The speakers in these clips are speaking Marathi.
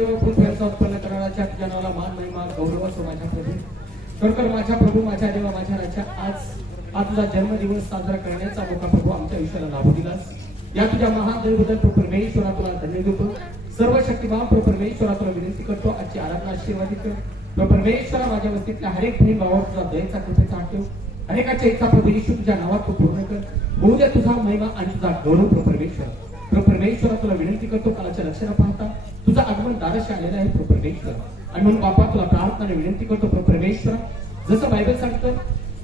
व पृथ्वीचा उत्पन्न करणाऱ्या तुझ्या नावाला मान महिमा गौरव असो माझ्या प्रभू. खरोखर माझ्या प्रभू, माझ्या देवा, माझ्या राजा, आज तुझा जन्मदिवस साजरा करण्याचा मौका प्रभू आमच्या आयुष्याला लाभू दिलास. या तुझ्या महान दयेबद्दल प्रभू परमेश्वरा तुला धन्य देतो. सर्व शक्तिमान प्रभू परमेश्वरा तुला विनंती करतो, आजची आराधना आशीर्वादित कर. प्रभू परमेश्वरा माझ्या वस्तीतल्या हरेक बहीण भावावर तुझा दयेचा कृपेचा हात ठेव. अनेकाच्या इच्छा प्रभू येशू तुझ्या नावात तू पूर्ण कर. होऊ दे तुझा महिमा आणि तुझा गौरव प्रभू परमेश्वरा. प्रभू परमेश्वरा तुला विनंती करतो, कालाच्या लक्षणा पाहता तुझा आगमन दाराशी आलेला आहे प्रभू परमेश्वरा. आणि म्हणून बापा तुला प्रार्थनाने विनंती करतो प्रभू परमेश्वरा, जसं बायबल सांगतं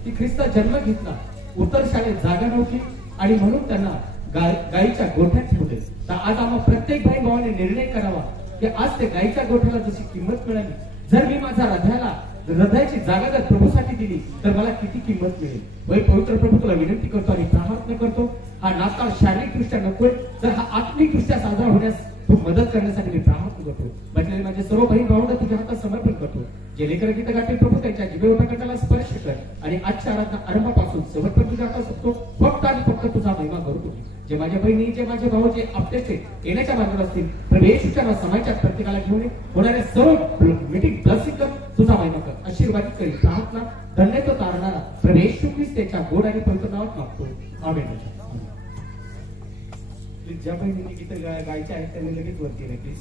की ख्रिस्ता जन्म घेतला, उत्तर शाळेत जागा नव्हती आणि म्हणून त्यांना गायीच्या गोठ्यात ठेवले. तर आज आम्हा प्रत्येक बहीण भावाने निर्णय करावा की आज ते गायीच्या गोठ्याला जशी किंमत मिळाली, जर मी माझ्या हृदयाची जागा जर प्रभूसाठी दिली तर मला किती किंमत मिळेल. वै पवित्र प्रभू तुला विनंती करतो आणि प्रार्थना करतो, हा नाताळ शारीरिकदृष्ट्या नकोय, तर हा आत्मिकदृष्ट्या साजरा होण्यास तू मदत करण्यासाठी मी प्रार्थना करतो. बसलेले माझे सर्व बहीण भावांना तुझ्या हातात समर्पण करतो. जे लेकर गीत गातील प्रभू त्यांच्या जिभेवर कटाला स्पर्श कर आणि आजच्या आराधना आरंभापासून शेवटपर्यंत तुझ्या हातात असतो. फक्त आणि फक्त तुझा महिमा करू. जे माझ्या बहिणी, जे माझे भाऊ, जे आपल्याचे येण्याच्या मार्गावर असतील, प्रभू येशूच्या समाजात प्रत्येकाला घेऊन होणाऱ्या सर्व मीटिंग ब्लेसिंग कर, तुझा महिमा कर, आशीर्वादित करी. प्रार्थना धन्य तो तारणारा प्रभू येशू ख्रिस्त त्याच्या गोड आणि पवित्र नावात मागतो. आमेन. ज्या बहिणींनी गीत गायचे आहेत त्यांनी लगेच वरती येणे please.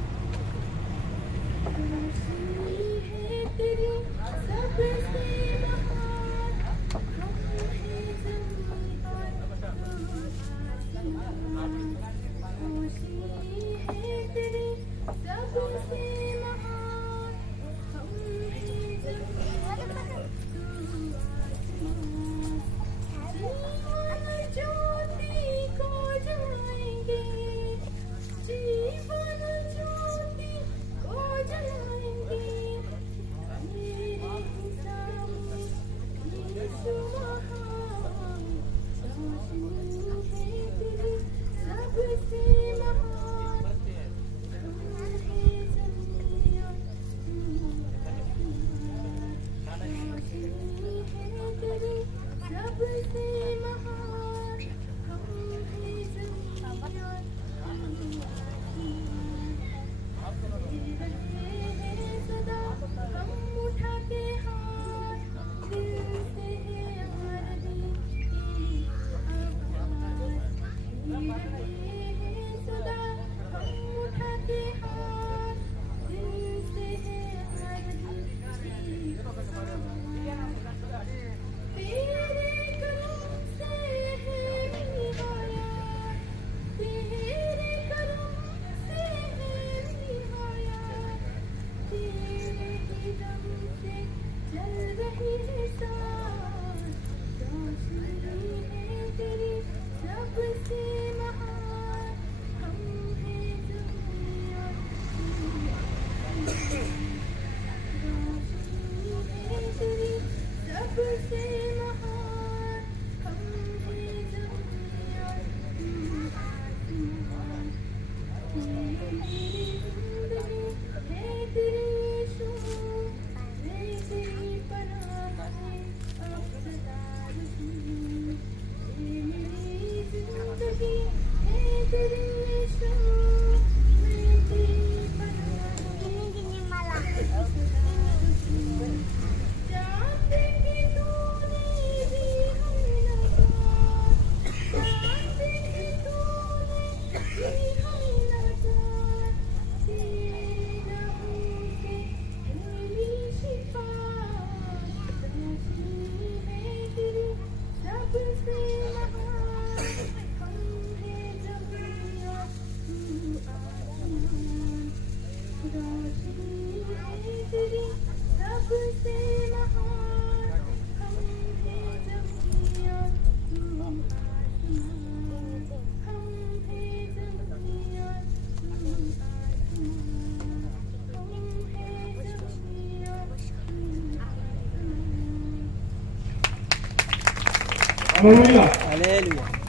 Hallelujah.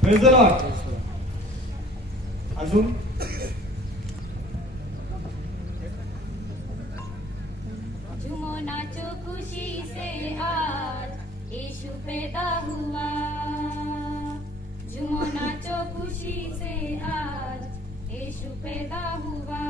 Praise the Lord. अजून झूमो नाचो खुशी से आज यीशु पैदा हुआ. झूमो नाचो खुशी से आज यीशु पैदा हुआ.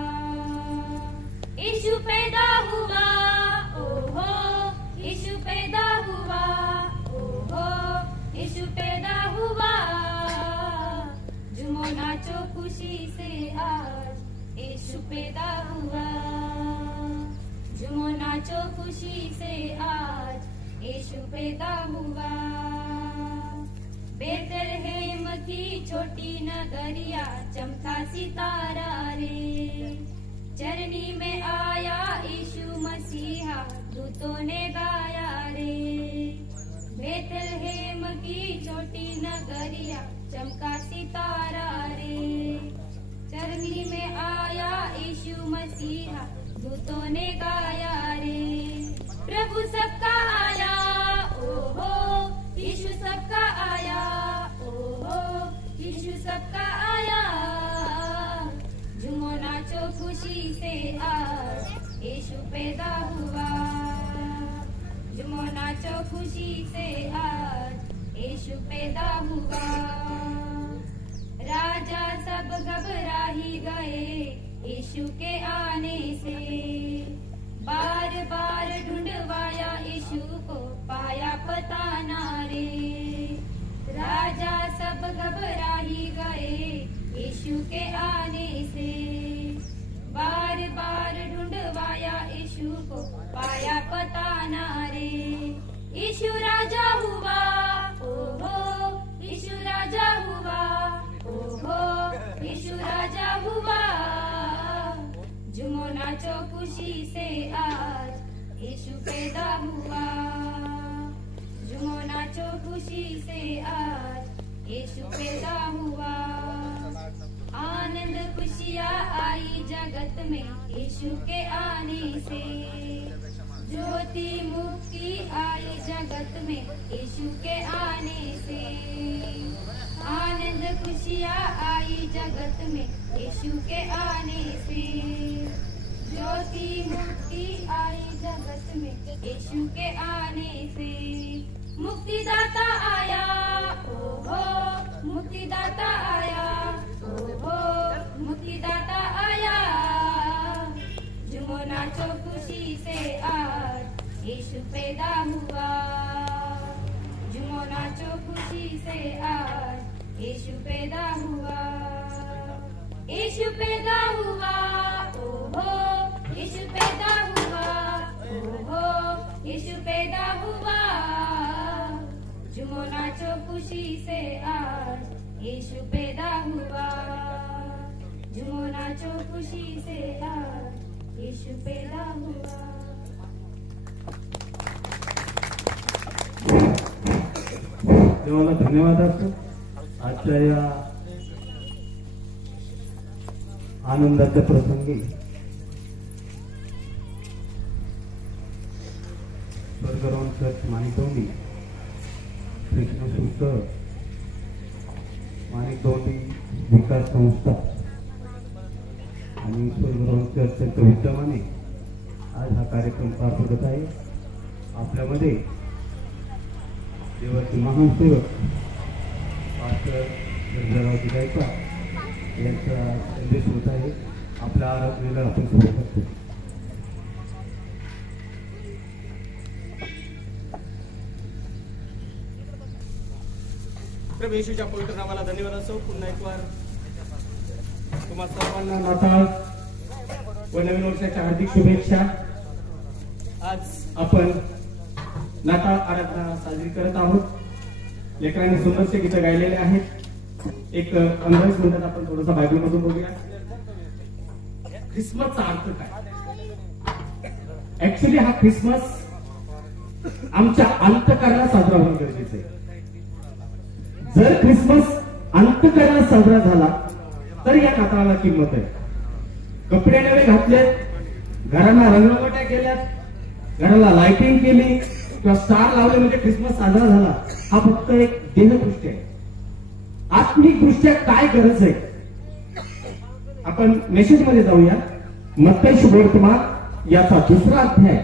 आज यीशु पैदा हुआ। झूमो नाचो खुशी से आज यीशु पैदा हुआ। बेथलेहम की छोटी नगरिया चमका सितारा रे, चरनी में आया यीशु मसीहा दूतों ने गाया रे। बेथलेहम की छोटी नगरिया चमका सितारा रे, चरनी में आया यीशु मसीहा दूतों ने गाया रे। प्रभु सबका आया ओहो, यीशु सबका आया ओहो, यीशु सबका आया। झूमो नाचो खुशी से आज यीशु पैदा हुआ। झूमो नाचो खुशी से आज यीशु पैदा हुआ। राजा सब घबरा ही गए यीशु के आने से, बार बार ढूंढवाया यीशु को पाया पता ना रे। राजा सब घबरा ही गए यीशु के आने से, बार बार ढूंढवाया यीशु को पाया पता ना रे। यीशु राजा हुआ ओहो, यीशु राजा हुआ ओहो, यीशु राजा हुआ। झूमो नाचो खुशी से आज यीशु पैदा हुआ। झूमो नाचो खुशी से आज यीशु पैदा हुआ। आनंद खुशियाँ आई जगत में यीशु के आने से, ज्योति मुक्ति आई जगत में यीशु के आने से। आनंद खुशियाँ आई जगत में यीशु के आने से, ज्योति मुक्ति आई जगत में यीशु के आने से। मुक्तिदाता आया ओहो, मुक्तिदाता आया ओहो, मुक्तिदाता आया। झूमो नाचो खुशी से आज यीशु पैदा हुआ। झूमो नाचो खुशी से आज यीशु पैदा हुआ। यीशु पैदा हुआ ओहो, यीशु पैदा हुआ ओहो, यीशु पैदा हुआ। झूमो नाचो खुशी से आज यीशु पैदा हुआ। झूमो नाचो खुशी से आज यीशु पैदा हुआ। देवाला धन्यवाद असतो आजच्या या आनंदाच्या प्रसंगी स्वर्गराव चर्च माणिकदोंडी, कृष्ण सुस्त माणिकदोंडी विकास संस्था आणि स्वर्गराव चर्चच्या विद्यमाने आज हा कार्यक्रम पार पडत आहे। आपल्यामध्ये देवाचे महान सेवक पास्टर सर्जेरावजी गायकवाड यांचा संदेश होत आहे। आपल्या आराधनेला आपण सुरू करतो। प्रभू येशूच्या पवित्र नावाला धन्यवाद असो। पुन्हा एक वार तुम्हा सर्वांना नाताळ व नवीन वर्षाच्या हार्दिक शुभेच्छा। आज आपण नाताळ आराधना साजरी करत आहोत। लेकरांनी सुंदरसे गीतं गायलेले आहेत। एक 15 मिनिटात आपण थोडासा बायबल मधून बघूया ख्रिसमसचा अर्थ काय। ऍक्च्युली हा ख्रिसमस आमच्या अंतःकरणात साजरा होणं गरजेचं आहे। जर ख्रिसमस अंतःकरणात साजरा झाला तर या नाताळाला किंमत आहे। कपडे नवे घातलेत, घरांना रंगरंगोट्या केल्यात, घराला लाइटिंग केली किंवा स्टार लावले म्हणजे ख्रिसमस साजरा झाला, हा फक्त एक देहदृष्टी आहे। आत्मिक दृष्ट्या काय गरज आहे आपण मेसेज मध्ये जाऊया। मत्ती शुभवर्तमान याचा 2रा अध्याय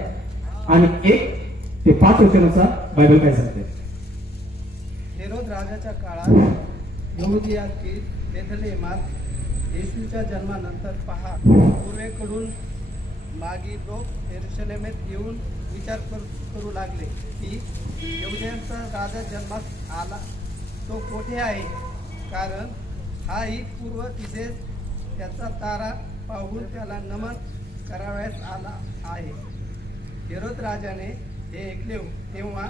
आणि 1 ते 5 वचनाचा बायबल काय सांगते। हेरोद राजाच्या काळात यहुदियातील बेथलेहेमात येशूच्या जन्मानंतर पहा, पूर्वेकडून मागी लोक यरूशलेमेत येऊन विचार करू लागले की यहुद्यांचा राजा जन्मास आला तो कोठे आहे, कारण हाही पूर्व तिथेच त्याचा तारा पाहून त्याला नमन करावयास आला आहे. हेरोद राजाने हे ऐकले तेव्हा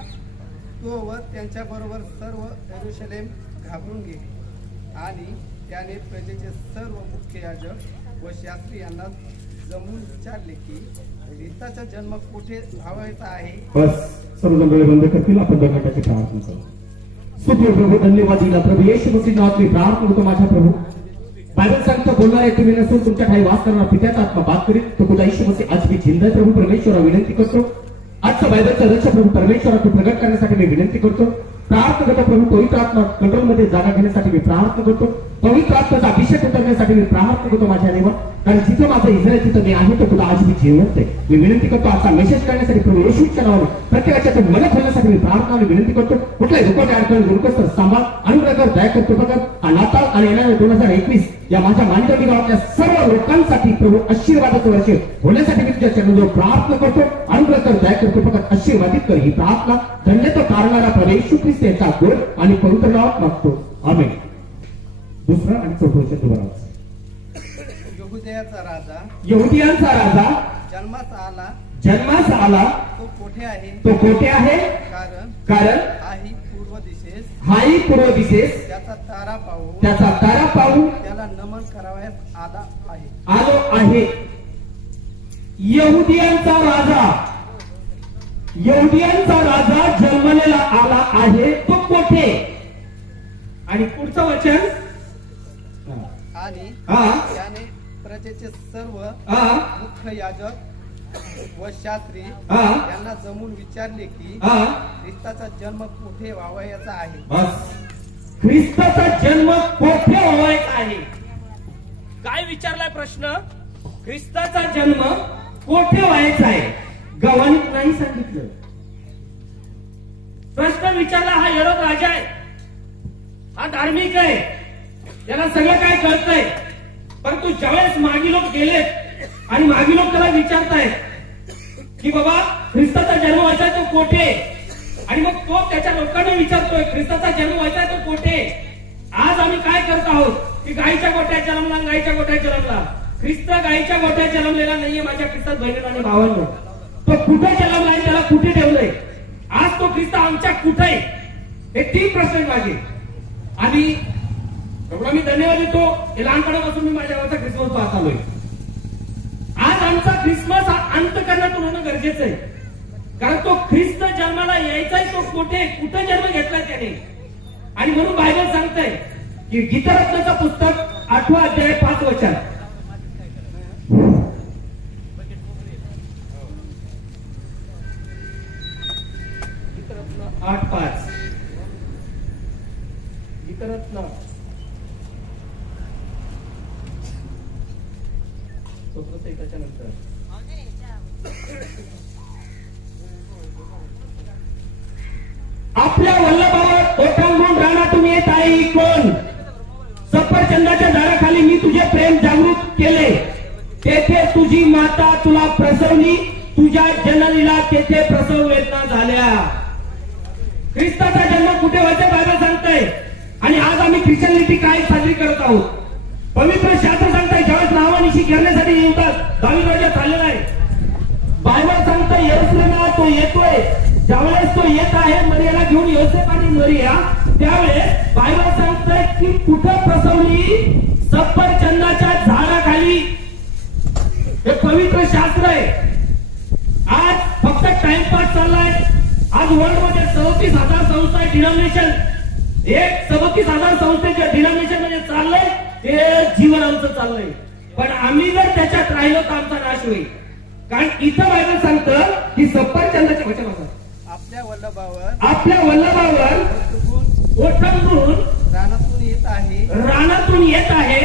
तो व त्यांच्याबरोबर सर्व यरूशलेम घाबरून गेले आणि त्याने प्रजेचे सर्व मुख्य याजक व शास्त्री यांना जमून विचारले की ख्रिस्ताचा जन्म कुठे व्हावायचा आहे. बस सर्वजण डोळे बंद करतील. आपण 2 मिनिटाची प्रार्थना करू. स्तुती प्रभू, धन्यवाद दिला प्रभू येशू मसीह नावात मी प्रार्थना करतो माझ्या प्रभू. बायबल सांगतो बोलणारे तुम्ही नसून तुमच्या ठाई वास करणारा पित्याचा आत्मा बात करीत तो खुदा येशू मसीह आज मी जिंदा प्रभू परमेश्वरा विनंती करतो. आजच्या बायबलचा रक्षा प्रभू परमेश्वरा तू प्रगट करण्यासाठी मी विनंती करतो. प्रार्थना करतो प्रभू पवित्र आत्मा कंट्रोलमध्ये जागा घेण्यासाठी मी प्रार्थना करतो. पवित्र आत्म्याचा अभिषेक उतरण्यासाठी मी प्रार्थना करतो माझ्या देवा. कारण जिथं माझं इस्रायल तिथं मी आहे तो तुला आज मी जिवंत आहे. मी विनंती करतो आजचा मेसेज करण्यासाठी प्रभू येशूच्या नावाने प्रत्येकाच्या तो मन खोलण्यासाठी मी प्रार्थना आणि विनंती करतो. कुठल्याही धोका अडचण गुरुकस्तर सांभाळ अनुग्रह दया करतो बघा. नाताळ आणि येणाऱ्या 2021 या माझ्या मांडवी गावातल्या सर्व लोकांसाठी प्रभू आशीर्वादाचं वर्ष होण्यासाठी मी तुझ्या चरणाजवळ प्रार्थना करतो. अनुग्रह कर दया करतो फक्त आशीर्वादित कर. ही प्रार्थना धन्यता काढणारा प्रभू येशू ख्रिस्त याचा गोड आणि पवित्र नावात मागतो. आमेन. दुसरं आणि चौथं दुबारा. यहुदियांचा राजा जन्मास आला तो कोठे आहे कारण हाही पूर्व दिशेस त्याचा तारा पाहून त्याला नमन करावयास आलो आहे. यहुदियांचा राजा जन्मलेला आला आहे तो कोठे. आणि पुढचं वचन आणि त्याने प्रजेचे सर्व मुख्य याजक व शास्त्री यांना जमून विचारले की ख्रिस्ताचा जन्म कुठे व्हावयाचा आहे. बस ख्रिस्ताचा जन्म कोठे व्हायचा आहे. काय विचारलाय प्रश्न. ख्रिस्ताचा जन्म कोठे व्हायचा आहे. गव्हाणीत नाही सांगितलं. प्रश्न विचारला हा हेरोद राजा आहे. हा धार्मिक आहे. त्याला सगळं काय कळतंय. परंतु ज्यावेळेस मागी लोक गेलेत आणि मागी लोक त्याला विचारतायत की बाबा ख्रिस्ताचा जन्म व्हायचा तो कोठे. आणि मग तो त्याच्या लोकांना विचारतोय ख्रिस्ताचा जन्म व्हायचा तो कोठे. आज आम्ही काय करत आहोत की गायीच्या गोट्यात जन्मला गायीच्या गोट्यात जन्मला. ख्रिस्त गायीच्या गोट्यात जन्मलेला नाहीये माझ्या ख्रिस्तात बहिणीला आणि भावांनो. तो कुठे जन्मलाय त्याला कुठे ठेवलंय. आज तो ख्रिस्त आमच्या कुठे. हे 3 प्रश्न माझे. आणि एवढा मी धन्यवाद देतो. हे लहानपणापासून मी माझ्या गावाचा ख्रिसमस पाहत आलोय. आज आमचा ख्रिसमस हा अंतःकरणातून होणं गरजेचं आहे. कारण तो ख्रिस्त जन्माला यायचाय तो कुठे जन्म घेतला त्याने. आणि म्हणून बायबल सांगतंय की गीतरत्नाचं पुस्तक 8वा अध्याय 5 वचन. गीतरत्न 8:5. गीतरत्न त्याच्यानंतर आपल्या वल्लभावर ओठांगून रानातून येत आहे कोण. सफरचंदाच्या झाडाखाली मी तुझे प्रेम जागृत केले. तेथे तुझी माता तुला प्रसवली. तुझ्या जननीला तेथे प्रसव वेदना झाल्या. ख्रिस्ताचा जन्म कुठे व्हायचा बायबल सांगतंय. आणि आज आम्ही ख्रिश्चनिटी काय साजरी करत आहोत. पवित्र शास्त्र सांगताय ज्यावेळेस नावानिशी करण्यासाठी येतात. दावीद राजा चाललेला आहे. बायबल सांगताय यरूशलेमला तो येतोय. ज्यावेळेस तो येत आहे मरियाला घेऊन योसेफ आणि मरिया त्यावेळेस बायबल सांगताय की कुठं प्रसवली. सफरचंदाच्या झाडाखाली. हे पवित्र शास्त्र आहे. आज फक्त टाइमपास चाललाय. आज वर्ल्ड मध्ये 37,000 संस्था डिनॉमिनेशन. एक 37,000 संस्थेच्या डिनॉमिनेशन मध्ये चाललंय. हे जीवन आमचं चाललंय. पण आम्ही जर त्याच्यात राहिलो तर आमचा नाश होईल. कारण इथं बायबल सांगतं की सफरचंदाच्या वचन आपल्या वल्लभावर ओठांगून रानातून येत आहे.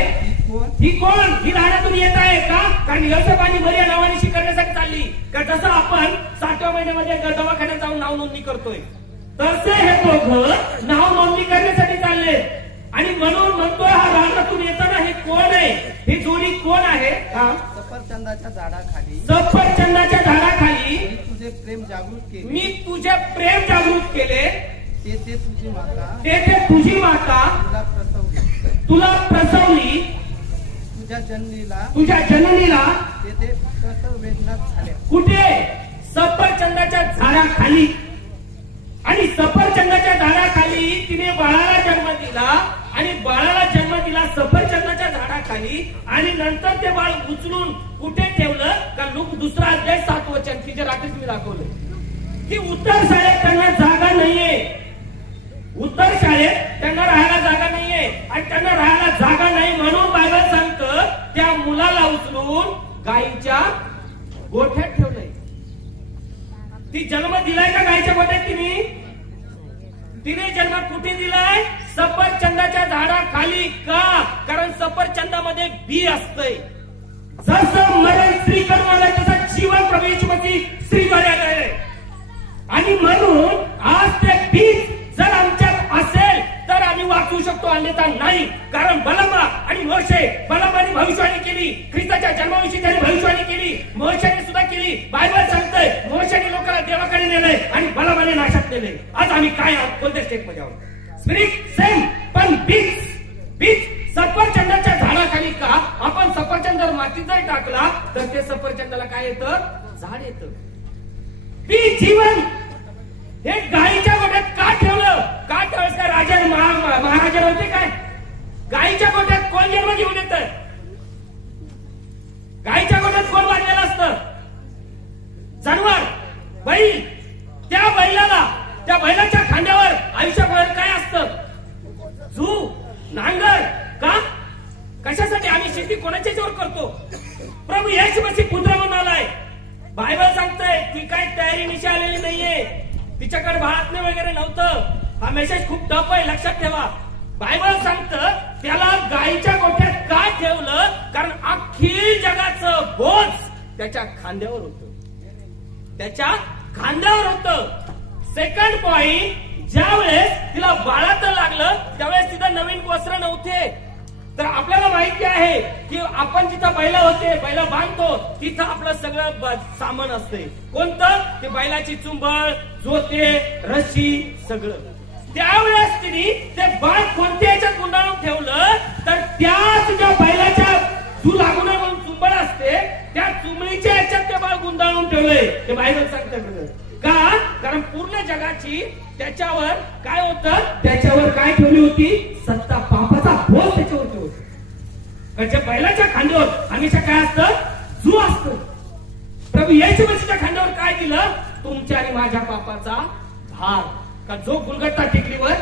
ही कोण. ही रानातून येत आहे का. कारण योसेफ आणि मरिया नावानिशी करण्यासाठी चालली का. जसं आपण 7व्या महिन्यामध्ये दवाखान्यात जाऊन नाव नोंदणी करतोय तसे हे दोघं नाव नोंदणी करण्यासाठी चालले. आणि म्हणून म्हणतोय हा रानातून येताना हे कोण आहे. ही जोडी कोण आहे. सफरचंदाच्या झाडाखाली मी तुझे प्रेम जागृत केले. तेथे तुझी माता तुला प्रसवली. तुझ्या जननीला तेथे प्रसव वेदना झाल्या. कुठे? सफरचंदाच्या झाडाखाली. आणि सफरचंदाच्या झाडाखाली तिने बाळाला जन्म दिला आणि बाळाला जन्म दिला सफरचंदाच्या झाडाखाली. आणि नंतर ते बाळ उचलून कुठे ठेवलं? का लूक 2 अध्याय 7 वचन तिच्या रात्रीच मी दाखवलं की उत्तर शाळेत त्यांना जागा नाहीये. उत्तर शाळेत त्यांना राहायला जागा नाहीये. आणि त्यांना राहायला जागा नाही म्हणून बायबल सांगतं त्या मुलाला उचलून गाईच्या गोठ्यात ठेवलंय. ती जन्म दिलाय का गाईच्या गोठ्यात? तिने जन्म कुठे दिलाय? सफरचंदाच्या झाडाखाली. का? कारण सफरचंदामध्ये बी असतंय. जसं मरण स्त्रीकडून आलंय तसं जीवन प्रभू येशू मसीह स्त्रीद्वारे आलंय. आणि म्हणून आज ते बीज जर आमच्यात असेल तर आम्ही वाचू शकतो, अन्यथा नाही. कारण बलमा आणि मोशे, बलमाने भविष्यवाणी केली, ख्रिस्ताच्या जन्माविषयी त्याने भविष्यवाणी केली, मोशेने सुद्धा केली. बायबल सांगतंय मोशेने लोकांना देवाकडे नेलंय आणि बलमाने नाशात नेलंय. आज आम्ही काय आहोत? कोणत्या स्टेट मध्ये आहोत? स्पिरिट सेम, पण बीज सफरचंदाच्या झाडाखाली. का? आपण सफरचंद जर मातीत जर टाकला तर ते सफरचंदाला काय येतं? झाड येतं. बीज जीवन. हे गाईच्या गोठ्यात का ठेवलं? का ठेवलं? काय राजा महाराजा नव्हते काय? गाईच्या गोठ्यात कोण जन्म घेऊन येत? गाईच्या गोठ्यात कोण बांधलेलं असतं? जनावर, बैल. त्या बैलाच्या खांद्यावर आयुष्यभर काय असतं? झू, नांगर. का? कशासाठी? आम्ही शेती कोणाच्या याच्यावर करतो? प्रभू येशू मसीह पुत्र म्हणून आलाय. बायबल सांगतंय ती काय तयारीनिशी आलेली नाहीये. तिच्याकडे बाळातने वगैरे नव्हतं. हा मेसेज खूप टफ आहे, लक्षात ठेवा. बायबल सांगतं त्याला गाईच्या गोठ्यात का ठेवलं? कारण अख्खी जगाचं बोझ त्याच्या खांद्यावर होतं. सेकंड पॉइंट, ज्या वेळेस तिला बाळाचं लागलं त्यावेळेस तिथं नवीन वस्त्र नव्हते. तर आपल्याला माहिती आहे की आपण जिथं बैल बांधतो तिथं आपलं सगळं सामान असते. कोणतं? ते बैलाची चुंबळ, जोते, रशी, सगळं. त्यावेळेस तिने ते बाळ कोणत्या याच्यात गुंडाळून ठेवलं? तर त्याच ज्या बैलाच्या तू लागू नये म्हणून चुंबळ असते त्या चुंबळीच्या याच्यात ते बाळ गुंडाळून ठेवलंय. ते बायबल सांगतं. का? कारण पूर्ण जगाची त्याच्यावर काय होतं? त्याच्यावर काय ठेवली होती? सत्ता, पापाचा बोध त्याच्यावर ठेवतो. बैलाच्या खांद्यावर हमेशा काय असतं? झू असतं. प्रभू येशू मसीहच्या खांद्यावर काय दिलं? तुमच्या आणि माझ्या पापाचा भार. का जो गुलगट्टा टेकडीवर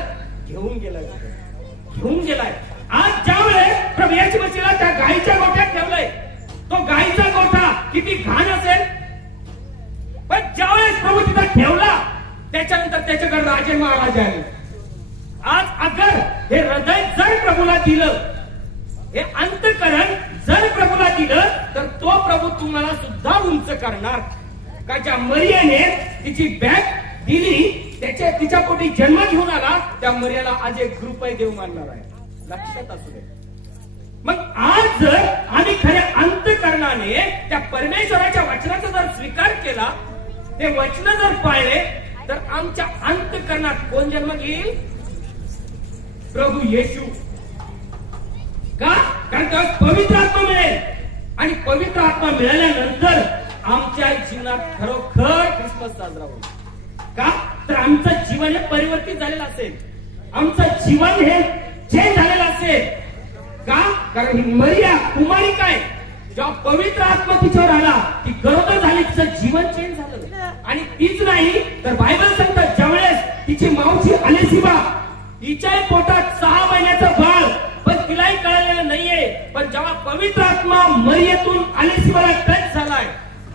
घेऊन गेलाय. आज ज्यावेळेस प्रभू येशू मसीहला त्या गाईच्या गोठ्यात ठेवलंय, तो गाईचा गोठा किती घाण असेल. पण ज्यावेळेस प्रभू तिथं ठेवला त्याच्यानंतर त्याच्याकडे राजे महाराजे आले. आज अगर हे हृदय जर प्रभूला दिलं, हे अंतःकरण जर प्रभूला दिलं तर तो प्रभू तुम्हाला सुद्धा उंच करणार. का? ज्या मरियाने तिची बॅग दिली तिच्या पोटी जन्म घेऊन आला त्या मरियाला आज एक कृपा देव मानणार आहे. लक्षात असू दे. मग आज जर आम्ही खऱ्या अंतःकरणाने त्या परमेश्वराच्या वचनाचा जर स्वीकार केला, ते वचन जर पाळले तर आमच्या अंतःकरणात कोण जन्म घेईल? प्रभू येशू. का? कारण तेव्हा पवित्र आत्मा मिळेल. आणि पवित्र आत्मा मिळाल्यानंतर आमच्या जीवनात खरोखर ख्रिसमस साजरा होईल. का? तर आमचं जीवन हे परिवर्तित झालेलं असेल. आमचं जीवन हे चेंज झालेलं असेल. का? कारण ही मरिया कुमारी काय, जेव्हा पवित्र आत्मा तिच्यावर आला ती गरोदर झाली, तिचं जीवन चेंज झालं. आणि तीच नाही तर बायबल सांगतं ज्यावेळेस तिची मावशी अलेसिबा, तिच्याही पोटात 6 महिन्याचं बाळ, पण तिलाही कळलेलं नाहीये. पण जेव्हा पवित्र आत्मा मरियेतून अलेसिबाला टच झालाय,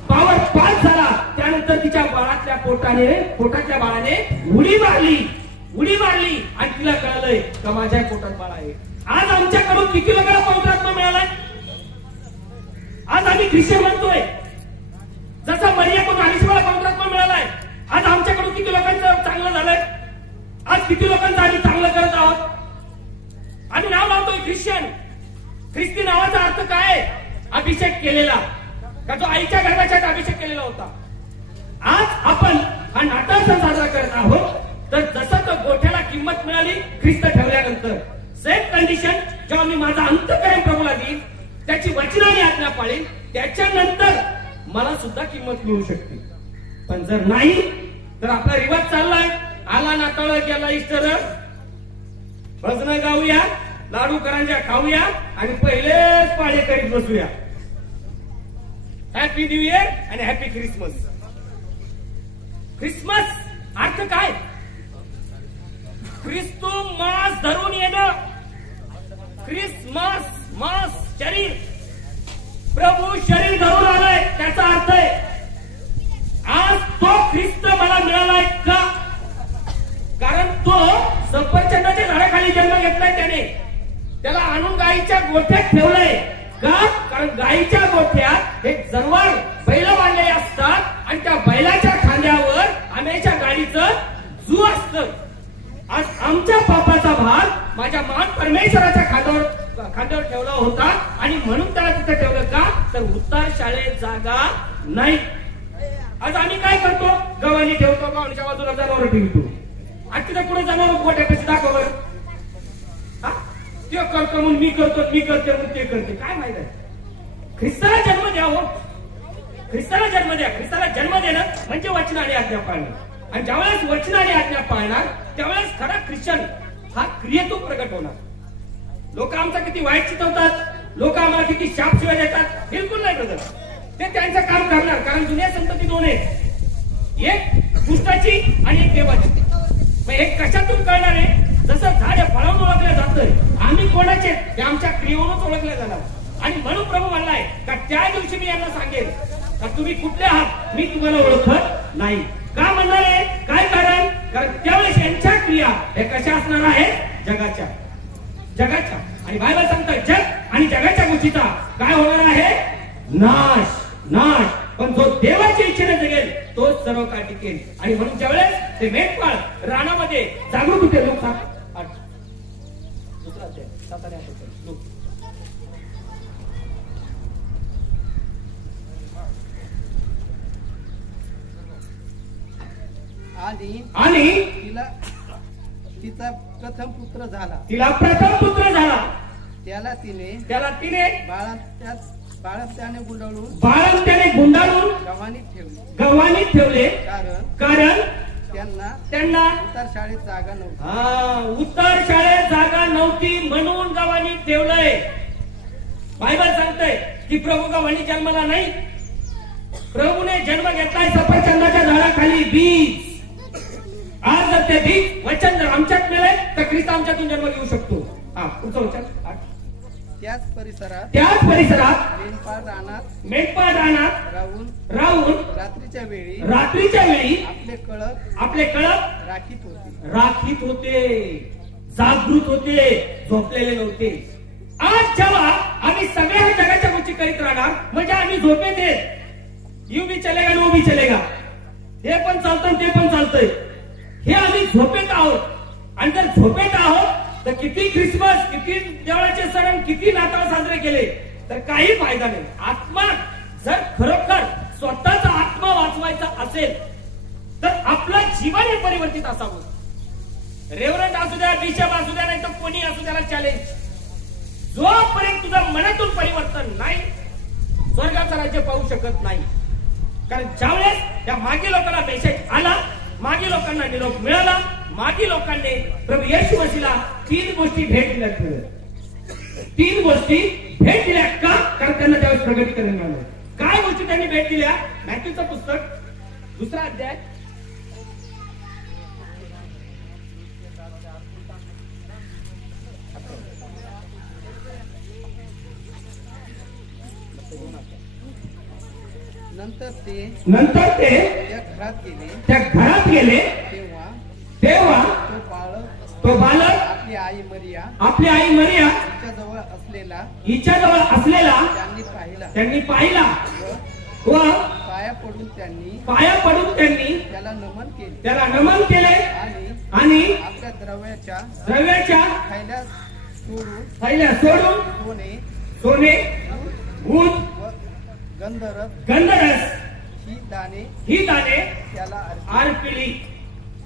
पावर पास झाला, त्यानंतर तिच्या बाळातल्या पोटातल्या बाळाने उडी मारली आणि तिला कळलंय का माझ्या पोटात बाळ आहे. आज आमच्याकडून किती लोकांना पवित्र आत्मा मिळालाय? आज आम्ही ख्रिश्चन म्हणतोय. जसा मरियेकडून अलिशिबाला पवित्र आत्मा मिळालाय, आज आमच्याकडून किती लोकांचं चांगलं झालंय? आज किती लोकांचं आम्ही चांगलं करत आहोत? आम्ही नाव लावतोय ख्रिश्चन. ख्रिस्ती नावाचा अर्थ काय? अभिषेक केलेला. का जो आईच्या गर्भाच्यात अभिषेक केलेला होता. आज आपण हा नाताळ सण साजरा करत आहोत. तर जसं तो गोठ्याला किंमत मिळाली ख्रिस्त ठेवल्यानंतर, सेम कंडिशन जेव्हा मी माझा अंतःकरण प्रभूला देईन, त्याची वचनाने आज्ञा पाळेल, त्याच्यानंतर मला सुद्धा किंमत मिळू शकते. पण जर नाही तर आपला रिवाज चाललाय, आला नाताळ गेला इस्टर, भजन गाऊया, लाडू करंज्या खाऊया आणि पहिलेच पाळे करीत बसूया. हॅपी न्यू इयर आणि हॅपी ख्रिसमस. ख्रिसमस अर्थ काय? ख्रिस्तू मास धरून येणं. ख्रिसमस मास शरीर, प्रभू शरीर धरून आलाय, त्याचा अर्थ आहे आज तो ख्रिस्त मला मिळालाय. का? कारण तो सफरचंदाच्या झाडाखाली जन्म घेतलाय त्याने, त्याला आणून गायीच्या गोठ्यात ठेवलंय. का? कारण गायीच्या गोठ्यात एक जनावर बैल बांधलेले असतात आणि त्या बैलाच्या खांद्यावर आम्याच्या गाडीचं जू असतं. आज आमच्या पापाचा भाग माझ्या मान परमेश्वराच्या खांद्यावर ठेवला होता आणि म्हणून त्याला तिथे ठेवलं. का? तर उतार शाळेत जागा नाही. आज आम्ही काय करतो? गव्हाणी ठेवतो, गव्हाणीच्या बाजूला जनावर ठेवतो आणि तिथे पुढे जनावर गोठ्यापेक्षा दाखव. ते करतो म्हणून मी करतो, मी करते म्हणून ते करते. काय माहित आहे? ख्रिस्ताला जन्म द्यावं, ख्रिस्ताला जन्म द्या. ख्रिस्ताला जन्म देणं म्हणजे वचनाने आज्ञा पाळणं. आणि ज्यावेळेस वचनाने आज्ञा पाळणार त्यावेळेस खरा ख्रिश्चन हा क्रियेतून प्रगट होणार. लोक आमचा किती वाईट चितवतात, लोक आम्हाला किती शाप शिवाय देतात, बिलकुल नाही ब्रदर. ते त्यांचं काम करणार. कारण जुन्या संतती दोन आहेत, एक दुष्टाची आणि एक देवाची. मग एक कशातून कळणार आहे? जसं झाड फळावून ओळखलं जातं, आम्ही कोणाचे ते आमच्या क्रियेवरूनच ओळखले जाणार. आणि म्हणून प्रभू म्हणलाय का त्या दिवशी मी यांना सांगेन का तुम्ही कुठले आहात, मी तुम्हाला ओळखत नाही. का म्हणणार आहे? काय कारण? कारण त्यावेळेस यांच्या क्रिया हे कशा असणार आहेत? जगाच्या. आणि बायबल सांगतं जग आणि जगाच्या गोष्टीचा काय होणार आहे? नाश. पण जो देवाच्या इच्छेने जगेल तोच सर्व काळ टिकेल. आणि म्हणून ज्यावेळेस ते मेंढपाळ रानामध्ये जागरूक होते, लोक दुसरा अध्याय 7 आणि 8 आणि तिचा प्रथम पुत्र झाला. त्याला तिने बाळंत्याने गुंडाळून गव्हाणीत ठेवले. कारण त्यांना उतार शाळेत जागा नव्हती. उतार शाळेत जागा नव्हती म्हणून गव्हाणीत ठेवलंय. बायबल सांगतंय की प्रभू गव्हाणी जन्माला नाही, प्रभूने जन्म घेतलाय सफरचंदाच्या झाडाखाली बीज. आज जर ते बीज वचन जर आमच्यात मिळेल तर ख्रिस्त आमच्यातून जन्म घेऊ शकतो. पुढचं वचन. त्याच परिसरात मेंढपाळ रानात राहून रात्रीच्या वेळी आपले कळप राखीत होते, जागृत होते, झोपलेले नव्हते. आज जेव्हा आम्ही सगळ्या जगाच्या गोष्टी करीत राहणार म्हणजे आम्ही झोपेत येत. यू भी चलेगा नो भी चलेगा, हे पण चालतं ते पण चालतंय, हे आम्ही झोपेत आहोत. आणि जर झोपेत आहोत तर किती ख्रिसमस, किती देवाचे सण, किती नाताळ साजरे केले तर काही फायदा नाही. आत्मा जर खरोखर स्वतःचा आत्मा वाचवायचा असेल तर आपलं जीवन हे परिवर्तित असावं. रेव्हरंट असू द्या, बिशप असू द्या, नाही तर कोणी असू द्याला चॅलेंज. जोपर्यंत तुझं मनातून परिवर्तन नाही स्वर्गाचं राज्य पाहू शकत नाही. कारण ज्यावेळेस त्या मागे लोकांना मेसेज आला, मागे लोकांना निरोप मिळाला, मागे लोकांनी प्रभू येशू मसीहला 3 गोष्टी भेट दिल्या. 3 गोष्टी भेट दिल्या. का? कारण त्यांना त्यावेळेस प्रगतीकरण मिळालं. काय गोष्टी त्यांनी भेट दिल्या? मॅथ्यूचं पुस्तक 2 अध्याय नंतर ते त्या घरात गेले. तेव्हा तो बालक आपली आई मरिया हिच्याजवळ असलेला त्यांनी पाहिला व पाया पडून त्यांनी त्याला नमन केले आणि आपल्या द्रव्याच्या थैल्या सोडून सोने, ऊद, गंधरस ही दाणे त्याला अर्पिली.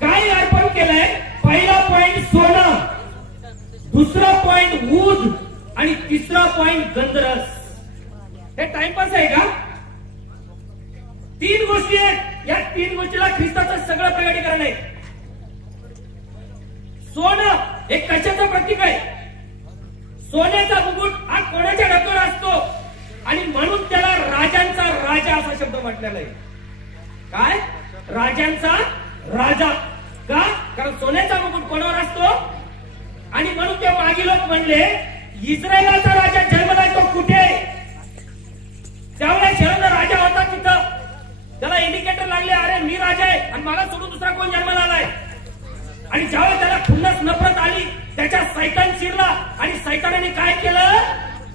काय अर्पण केलंय? पहिला पॉइंट सोनं, दुसरा पॉइंट ऊद आणि तिसरा पॉइंट गंधरस. हे टाइमपास आहे का? 3 गोष्टी आहेत, या 3 गोष्टीला ख्रिस्ताचं सगळं प्रगटीकरण आहे. सोनं हे कशाचं प्रतीक आहे? सोन्याचा मुकुट हा कोणाच्या डोक्यावर असतो आणि म्हणून त्याला राजांचा राजा असा शब्द म्हटलेला आहे. काय? राजांचा राजा. का? कारण सोन्याचा मुकुट कोणावर असतो आणि म्हणून ते मागी लोक म्हणले इस्रायलाचा राजा जन्मलाय तो कुठे? त्यावेळेस हेरोद राजा होता तिथं, त्याला इंडिकेटर लागले, अरे मी राजा आहे आणि मला सोडून दुसरा कोण जन्माला आलाय. आणि ज्यावेळेस त्याला खुन्नस नफरत आली, त्याच्या सैतान शिरला आणि सैतानाने काय केलं?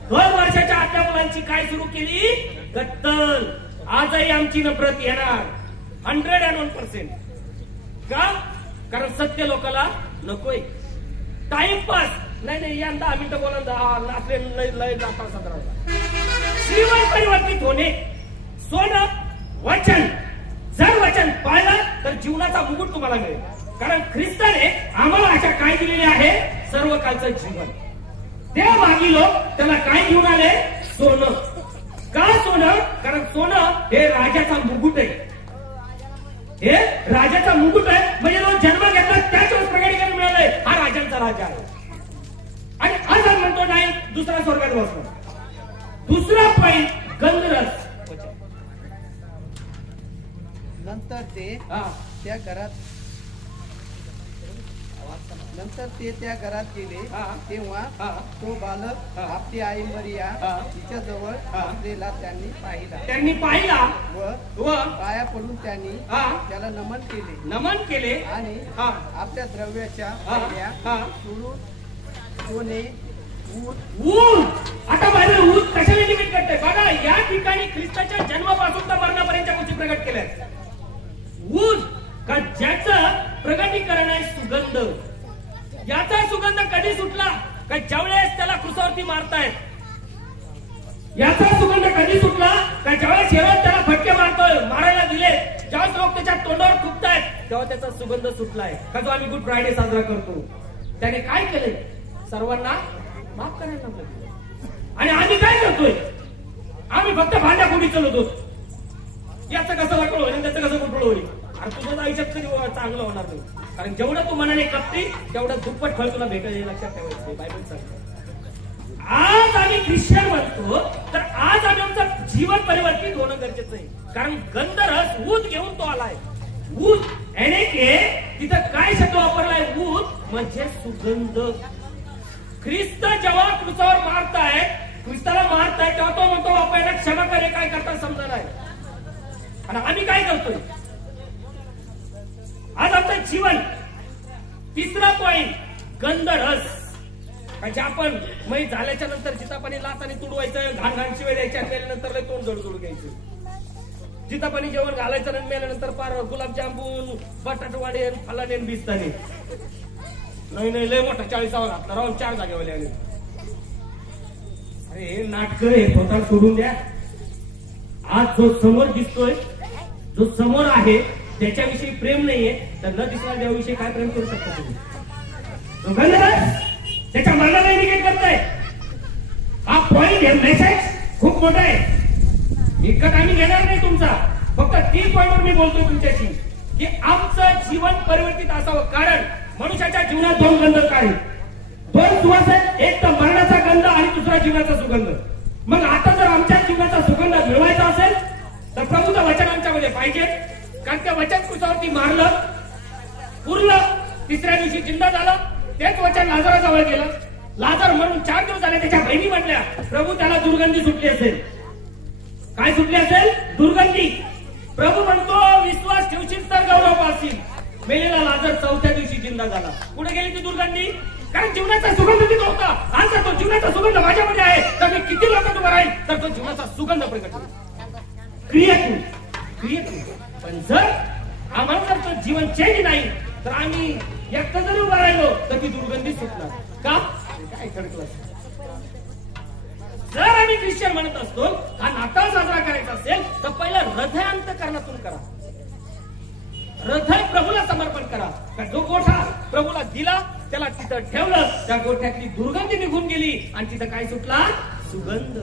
2 वर्षाच्या आतल्या मुलांची काय सुरू केली? कत्तल. आजही आमची नफरत येणार 101%. का? कारण सत्य लोकांना नकोय. टाइमपास नाही, यंदा आम्ही तर बोला आपले लय जाता सदरा. जीवन परिवर्तित होणे. सोनं वचन, जर वचन पाळलं तर जीवनाचा मुकुट तुम्हाला मिळेल. कारण ख्रिस्ताने आम्हाला अशा काय दिलेले आहे? सर्व कालचं जीवन. ते मागी लोक त्याला काय घेऊन आले? सोनं. का सोनं? कारण सोनं हे राजाचा मुकुट आहे. हे राजाचा मुकुट आहे, म्हणजे जो जन्म घेतला त्याच्यावर प्रगटीकरण मिळालंय, हा राजांचा राजा आहे. आणि आज आपण म्हणतो नाही दुसरा स्वर्गात बसणार. दुसरा पॉइंट गंधरस. नंतर ते त्या घरात गेले, तेव्हा तो बालक आपली आई मरिया तिच्या जवळ बसलेला त्यांनी पाहिला व पाया पडून त्यांनी त्याला नमन केले आणि आपल्या द्रव्याच्या सोडून सोने ऊस. आता माझं ऊस कशाला इंडिकेट करते बघा. या ठिकाणी ख्रिस्ताच्या जन्मापासून तर मरणापर्यंतच्या गोष्टी प्रगट केल्या. ऊस का ज्याचं प्रगटीकरण आहे सुगंध. याचा सुगंध कधी सुटला? का ज्यावेळेस त्याला क्रुसावरती मारतायत. याचा सुगंध कधी सुटला? का ज्यावेळेस हेरोद त्याला फटके मारतोय, मारायला दिले, ज्यावेळेस लोक त्याच्या तोंडावर थुकतायत, तेव्हा त्याचा सुगंध सुटलाय. का जो आम्ही गुड फ्रायडे साजरा करतो, त्याने काय केलंय? सर्वांना माफ करायला लागलं. आणि आम्ही काय करतोय? आम्ही फक्त भांड्या फोडी चलवतो. याचं कसं वाटलं होईल, त्याचं कसं कुठलं होईल. आणि तुझं आयुष्यात कधी चांगलं होणार नाही. कारण जेवढं तू मनाने कपती तेवढं दुप्पट फळ तुला भेटेल, हे लक्षात ठेवायचं. बायबल सांगतो. आज आम्ही ख्रिश्चन म्हणतो तर आज आम्ही आमचं जीवन परिवर्तित होणं गरजेचं आहे. कारण गंधरस ऊस घेऊन तो आलाय. ऊस तिथं काय शब्द वापरलाय? ऊस म्हणजे सुगंध. ख्रिस्त जेव्हा क्रुसावर मारताय, ख्रिस्ताला मारताय, तेव्हा तो म्हणतो बापायला क्षमा करे, काय करता समजा नाही. आणि आम्ही काय करतोय आज आमचं जीवन? तिसरा पॉइंट गंधरस. म्हणजे आपण मै झाल्याच्या नंतर जितापाणी लाताने तुडवायचं, घाण घाण शिवाय द्यायच्या, मेल्यानंतर तोंड जोड घ्यायचं. जितापाणी जेवण घालायचं आणि मेल्यानंतर पार गुलाबजामुन, बटाट वाडे, फलाने भिजताने. नाही लय मोठा 40वा घातला राहून 4 जागेवाले आले. अरे नाटक हे स्वतः सोडून द्या. आज जो समोर दिसतोय, जो समोर आहे, त्याच्याविषयी प्रेम नाहीये तर न दिसणाऱ्या देवाविषयी काय प्रेम करू शकता तुम्ही? त्याच्या मनाला इंडिकेट करताय. हा पॉइंट, हे मेसेज खूप मोठा आहे. इतकं आम्ही घेणार नाही तुमचा. फक्त 3 पॉइंटवर मी बोलतोय तुमच्याशी की आमचं जीवन परिवर्तित असावं. कारण मनुष्याच्या जीवनात 2 गंध काय? 2 सुवास आहेत. एक तर मरणाचा गंध आणि दुसरा जीवनाचा सुगंध. मग आता जर आमच्या जीवनाचा सुगंध मिळवायचा असेल तर प्रभूचं वचन आमच्यामध्ये पाहिजे. कारण त्या वचन क्रुसावरती मारलं, पुरलं, 3ऱ्या दिवशी जिंदा झालं. तेच वचन लाजाराजवळ गेलं. लाजार म्हणून 4 दिवस झाले. त्याच्या बहिणी म्हटल्या प्रभू त्याला दुर्गंधी सुटली असेल. काय सुटली असेल? दुर्गंधी. प्रभू म्हणतो विश्वास ठेवशील तर गौरव पाहशील. मेलेला लाजार 4थ्या दिवशी जिंदा झाला. कुठे गेली ती दुर्गंधी? कारण जीवनाचा सुगंध तिथं होता. आज तो जीवनाचा सुगंध माझ्यामध्ये आहे तर मी किती लोकांत उभा राहील तर तो जीवनाचा सुगंध प्रकट होईल. क्रिएटिव्ह. पण जर आम्हाला जर तो जीवन चेंज नाही तर आम्ही एकटा जरी उभा राहिलो तर ती दुर्गंधी सुटणार. का? काय खडकलं? जर आम्ही ख्रिश्चन म्हणत असतो, हा नाताळ साजरा करायचा असेल तर पहिला हृदय अंतःकरणातून करा. हृदय प्रभूला समर्पण करा. जो गोठा प्रभूला दिला त्याला तिथं ठेवलं, त्या गोठ्यातली दुर्गंधी निघून गेली आणि तिथं काय सुटला? सुगंध.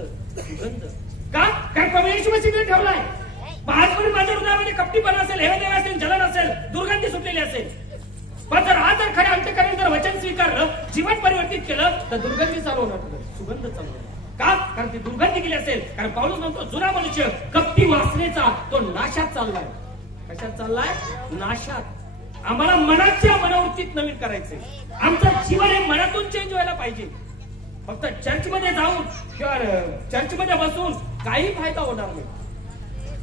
का? कारण प्रभू येशू मसीहने ठेवलाय. आजपर्यंत माझ्या हृदयामध्ये कपटीपणा असेल, हेवेदेवा असेल, जलन असेल, दुर्गंधी सुटलेली असेल, पण जर आज जर खऱ्या अंतःकरणाने जर वचन स्वीकारलं, जीवन परिवर्तित केलं, तर दुर्गंधी चालू होणार, सुगंध चालू होणार. का? कारण ती दुर्गंधी गेली असेल. कारण पाऊलच म्हणतो जुना मनुष्य कपटी वासनेचा तो नाशात चाललाय. कशात चाललाय? नाशात. आम्हाला मनाच्या मनोवृत्तीत नवीन करायचंय. आमचं जीवन हे मनातून चेंज व्हायला पाहिजे. फक्त चर्चमध्ये जाऊन किंवा चर्चमध्ये बसून काही फायदा होणार नाही.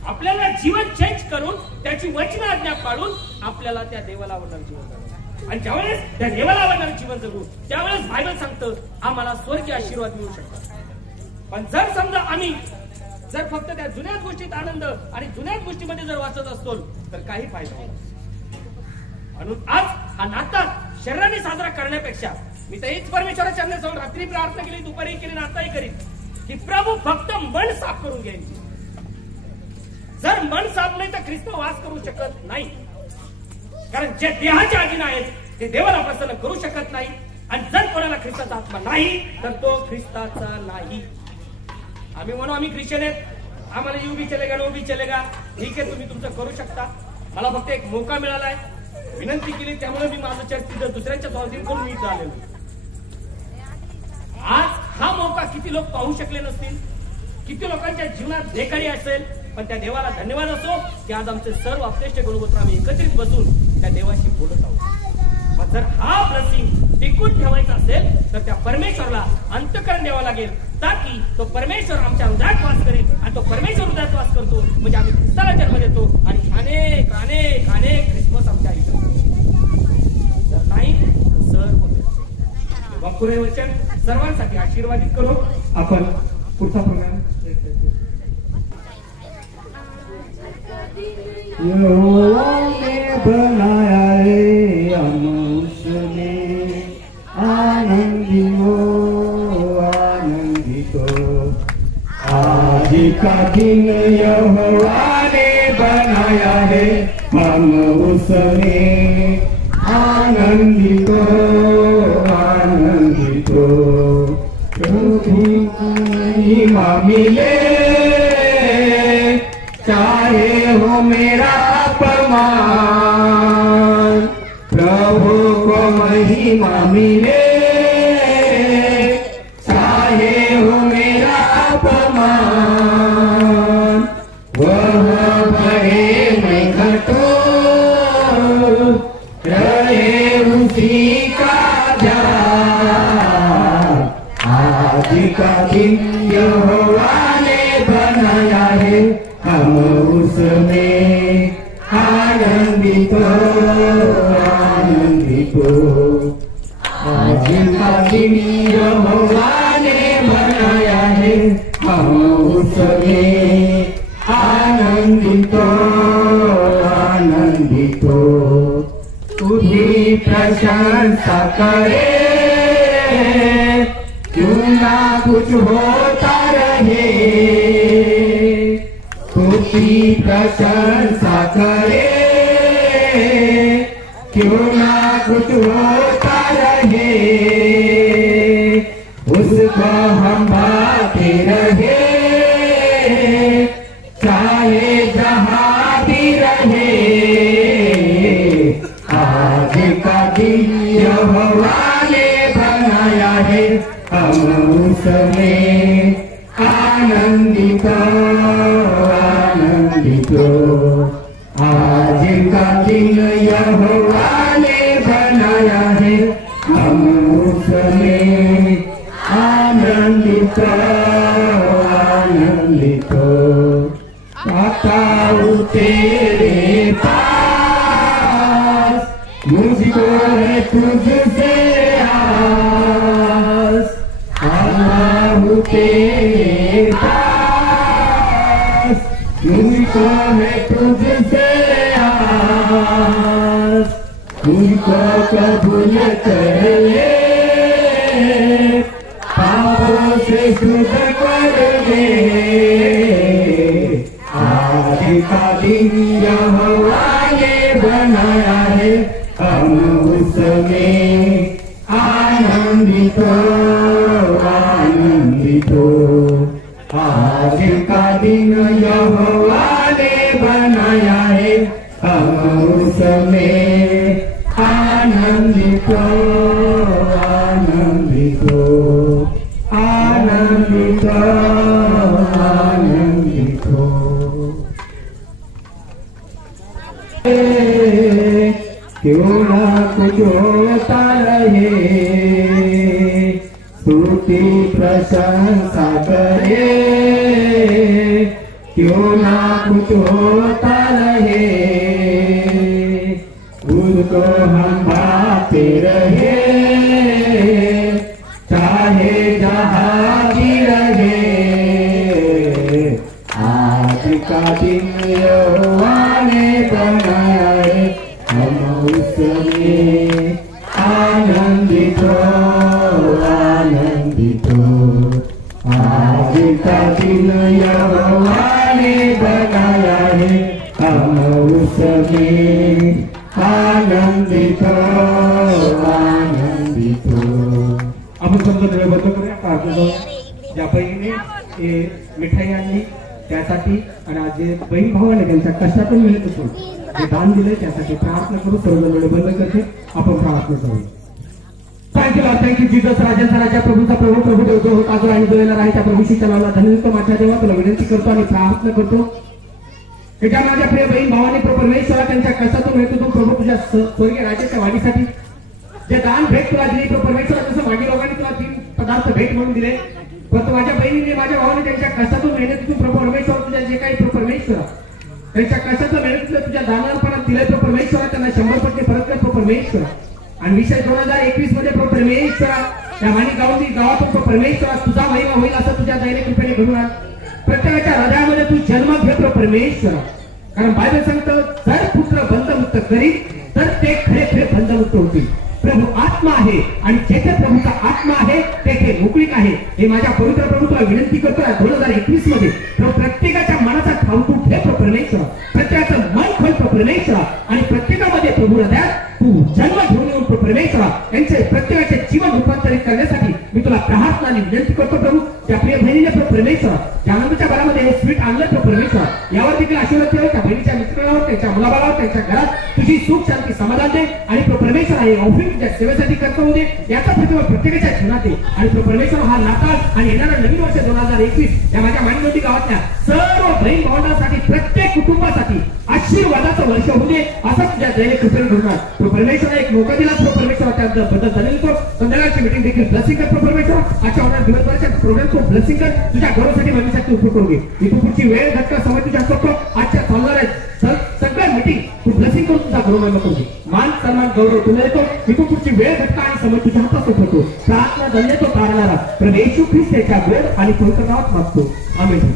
आपल्याला जीवन चेंज करून त्याची वचन आज्ञा पाळून आपल्याला त्या देवाला आवडणारं जीवन जगू. आणि ज्यावेळेस त्या देवाला आवडणारं जीवन जगू त्यावेळेस बायबल सांगतं आम्हाला स्वर्गीय आशीर्वाद मिळू शकतात. पण जर समजा आम्ही जर फक्त त्या जुन्याच गोष्टीत आनंद आणि जुन्याच गोष्टीमध्ये जर वाचत असतो तर काही फायदा होणार. म्हणून आज हा नाता शरीराने साजरा करण्यापेक्षा मी तर हेच परमेश्वराच्या चरणाजवळ रात्री प्रार्थना केली, दुपारी केली, आताही करीन की प्रभू फक्त मन साफ करून घ्यायची. जर मन साफ नाही तर ख्रिस्त वास करू शकत नाही. कारण जे देहाच्या अधीन आहेत ते देवाला प्रसन्न करू शकत नाही. आणि जर कोणाला ख्रिस्ताचा आत्मा नाही तर तो ख्रिस्ताचा नाही. आम्ही म्हणू आम्ही ख्रिश्चन आहेत, आम्हाला येऊ बी चलेगा नो बी चलेगा, ठीक आहे, तुम्ही तुमचं करू शकता. मला फक्त एक मौका मिळालाय, विनंती केली, त्यामुळे मी माझं चर्च तिथं दुसऱ्यांच्या स्वाधीन करून मी इथं आलेलो. आज हा मौका किती लोक पाहू शकले नसतील, किती लोकांच्या जीवनात बेकारी असेल, पण त्या देवाला धन्यवाद असो की आज आमचे सर्व अपतेष्ट गुणगोत्र आम्ही एकत्रित बसून त्या देवाशी बोलत आहोत. मग जर हा ब्लेसिंग टिकून ठेवायचा असेल तर त्या परमेश्वराला अंतःकरण द्यावं लागेल, ताकी तो परमेश्वर आमच्या हृदयात वास करेल. आणि तो परमेश्वर हृदयात वास करतो म्हणजे आम्ही ख्रिस्ताला जन्म देतो आणि अनेक अनेक अनेक ख्रिसमस आमच्या आयुष्यात. जर नाही तर सर्व वाकुरे वचन सर्वांसाठी आशीर्वादित करू. आपण पुढचा प्रोग्राम यहोवा ने बनाया है हम उसमें आनंदित हो आनंदित हो. आज का दिन यहोवा ने बनाया है हम उसमें आनंदित हो आनंदित हो. क्योंकि महिमा मिले चाहे हो मेरा अपमान, प्रभु को महिमा मिले चाहे हो मेरा अपमान. वह बढ़े मैं घटूं रहे उसी का ध्यान. आज का दिन यहोवा ने बनाया है हम उसमें आनंदित आनंदित. आज का दिन यहोवा ने बनाया है हम उसमें आनंदित आनंदित. तू भी प्रशंसा करे क्यों ना कुछ होता रहे. उसकी प्रशंसा करे क्यों ना कुछ होता रहे. उसको हम बाते रहे चाहे जहां भी रहे. आज का दिन यहोवा ने बनाया है हम उसमें आनंदित आनंदित. आज का दिन यहोवा ने बनाया है हम उसमें आनंदित आनंदित. आता हूँ तेरे पास मुझको है तुझसे आस. आता हूँ तेरे पास मुझको है तुझसे आस. तुझको कबूल कर ले पापों से शुद्ध कर दे. आज का दिन यहोवा ने बनाया है हम उसमें आनंदित आनंदित. आज का दिन यहोवा ने बनाया है, हम उसमें आनंदित हो, आनंदित हो, आनंदित हो, आनंदित हो। क्यों ना कुछ होता रहे, स्तुति प्रशंसा करे, क्यों ना कुछ होता रहे, उसको हम भाते रहे, चाहे जहाँ भी रहे। आज का दिन यहोवा ने बनाया है, हम उसमें आनंदित हो, आनंदित हो। आज का दिन यहोवा ने बनाया है, हम उसमें आनंदित हो, आनंदित हो। आपण समजा डोळे बंद करूया, प्रार्थना करूया. ज्या बहिणीने मिठाई आणली त्यासाठी आणि आज जे बहीण भावाने त्यांच्या कष्टातून मिळत होतो जे दान दिले त्यासाठी प्रार्थना करू. सर्वजण डोळे बंद करते, आपण प्रार्थना करू. Thank you Lord, thank you Jesus. राजाचा राजा, प्रभूचा प्रभू, प्रभू देव जो होता जो आणि जो येणार आहे त्या प्रभूशीच्या नावाला धन्यवाद. माझ्या देवा तुला विनंती करतो आणि प्रार्थना करतो की ज्या माझ्या प्रिय बहीण भावाने परमेश्वरा त्यांच्या कष्टातून मिळत होतो प्रभू तुझ्या स्वर्गीय राज्याच्या वाढीसाठी जे दान भेट तुला दिली परमेश्वरा, जसं मागील लोकांनी तुला 3 पदार्थ भेट म्हणून दिले, परंतु माझ्या बहिणीने माझ्या भावाने त्यांच्या कष्टातून मेहनतीतून प्रभू परमेश्वर तुझ्या जे काही परमेश्वरा त्यांच्या कष्टातून मेहनतीतून तुझ्या दानांपणात दिले परमेश्वरा त्यांना 100% परत कर परमेश्वरा. आणि विषय 2021 मध्ये परमेश्वरा या माणी गावातून परमेश्वरा तुझा महिमा होईल असं तुझ्या दैनिक कृपेने घडून आण. प्रत्येकाच्या हृदयामध्ये तू जन्म घे परमेश्वरा, कारण बायबल सांगतं जर पुत्र बंधमुक्त करीत तर ते खरे खरे बंधमुक्त होतील. प्रभू आत्मा आहे आणि जेथे प्रभूचा आत्मा आहे तेथे मोकळीक आहे. हे माझ्या पवित्र प्रभू तुला विनंती करतोय 2021 मध्ये प्रभू प्रत्येकाच्या मनाचा ठाव तू ठेव परमेश्वरा, प्रत्येकाचं मन खोल परमेश्वरा आणि प्रत्येकामध्ये प्रभू हृदयात तू जन्म घेऊन येऊन परमेश्वरा यांचे प्रत्येकाचे जीवन रूपांतरित करण्यासाठी मी तुला प्रार्थना आणि विनंती करतो प्रभू. त्या प्रिय बहिणीने परमेश्वरा ज्या आनंदाच्या घरामध्ये हे स्वीट आणलं परमेश्वरा यावर देखील आशीर्वाद ठेव. त्या बहिणीच्या मित्रांवर, त्यांच्या मुलाबाळावर, त्यांच्या घरात तुझी सुख शांती समाधान दे आणि परमेश्वरा हे ऑफिस तुझ्या सेवेसाठी करतो होते याचा प्रतिभा प्रत्येकाच्या जीवनात आहे. आणि परमेश्वर हा नाताळ आणि येणारा नवीन वर्ष 2021 या माझ्या माणिनोटी गावातल्या सर्व बहीण भावंडांसाठी प्रत्येक कुटुंबासाठी आशीर्वादाचं वर्ष होऊ दे असं तुझ्या दैनिक कृपेने घडणार. परमेश्वर एक मोका दिला परमेश्वर त्याबद्दल धन्यवाद करतो. संध्याकाळची मीटिंग देखील ब्लेसिंग कर परमेश्वर. आजच्या होणार दिवसभराच्या प्रोग्राम को ब्लेसिंग कर, तुझ्या गौरवासाठी माझ्यासाठी उपयोग करू दे. इथून पुढची वेळ घटका समय तुझ्या करतो. आजच्या चालणाऱ्या सगळ्या मीटिंग तू ब्लेसिंग करून तुझा गौरव महिमा करू दे. मान सन्मान गौरव तुला येतो. इथून पुढची वेळ घटका आणि समय तुझ्या हातात होतो. प्रार्थना धन्य तो तारणारा प्रभू येशू ख्रिस्त याच्या वेळ आणि पवित्र नावात मागतो. आमेन.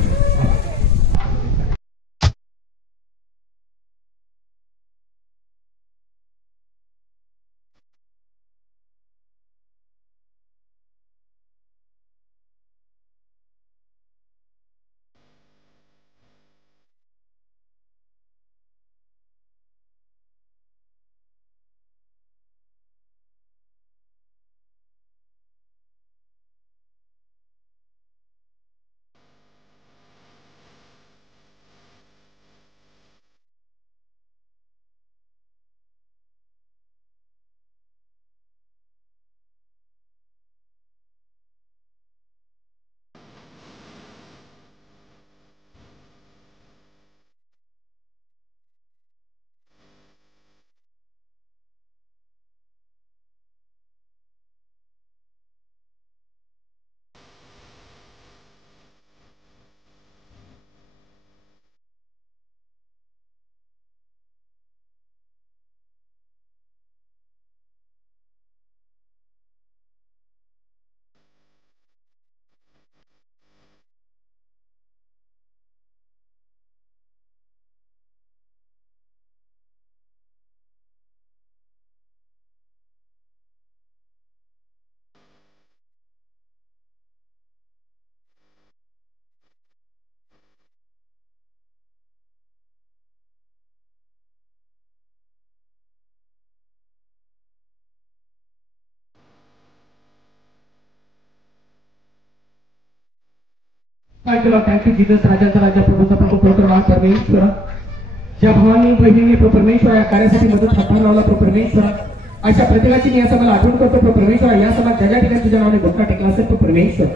थँक्यू जीसस राजाचा राजा प्रभूचा प्रभू परमेश्वर परमेश्वर ज्या भवानी बहिणीने परमेश्वर या कार्यासाठी मदत हातभार लावला परमेश्वर अशा प्रत्येकाची मी असं मला आठवण करतो परमेश्वर या समाज ज्या ज्या ठिकाणी तुझ्या नावाने घोषणा टेकला असेल परमेश्वर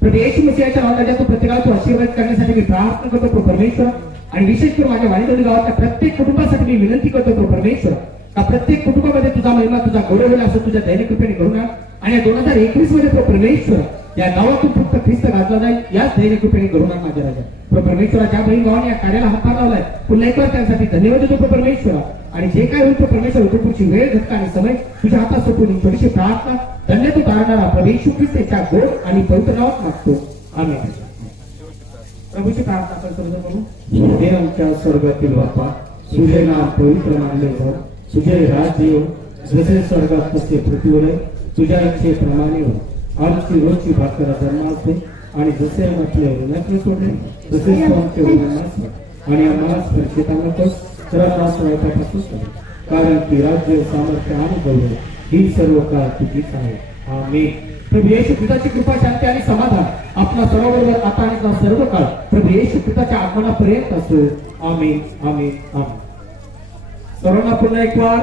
प्रभू येशू मसीहाच्या नावात तू प्रत्येकाला तू आशीर्वाद करण्यासाठी मी प्रार्थना करतो परमेश्वर आणि विशेष करून माझ्या वाणीतोडी गावातल्या प्रत्येक कुटुंबासाठी मी विनंती करतो परमेश्वर का प्रत्येक कुटुंबामध्ये तुझा महिमा तुझा गौरव होईल असं तुझ्या दैनिक कृपेने करू नका आणि 2021 मध्ये परमेश्वर या गावातून फक्त ख्रिस्त गाजला जाईल याच दैनिक कृपेने करू नका माझ्या राजा परमेश्वरा ज्या बहीण गावाने या कार्याला हातभार लावलाय पुन्हा एक त्यासाठी धन्यवाद देतो परमेश्वर आणि जे काय होईल परमेश्वर उठूपुढची वेळ घटका आणि समय तुझ्या हातात सोपून छोटीशी प्रार्थना धन्य तू तारणारा प्रभू येशू ख्रिस्ताच्या गोड आणि पवित्र नावात मागतो आमेन. प्रभूची प्रार्थना करतो हे आमच्या स्वर्गातील बापा तुझे नाव पवित्र मानले जाऊ तुझे राज्य येऊ जसे स्वर्गात तसे पृथ्वीवर तुझ्या इच्छेप्रमाणे हो आमची रोजची भाकर जन्माचे आणि जसे म्हटले नसले सोडले तसेच आमचे उन्हास आणि आम्हाला स्पर्शित नको कारण की राज्य सामर्थ्य आणि गौरव ही सर्व काळ तुझीच आहे आमेन. प्रभू येशू ख्रिस्ताची कृपा शांती आणि समाधान आपला सर्वांबरोबर आता आणि सर्व काळ प्रभू येशू ख्रिस्ताच्या आगमनापर्यंत असो आमेन आमेन आमेन. सर्वांना पुन्हा एक वार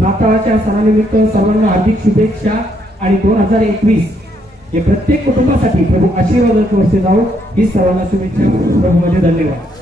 नाताळाच्या सणानिमित्त सर्वांना हार्दिक शुभेच्छा आणि 2021 हे प्रत्येक कुटुंबासाठी प्रभू आशीर्वादाचे वर्ष जावो ही सर्वांना शुभेच्छा. प्रभू मध्ये धन्यवाद.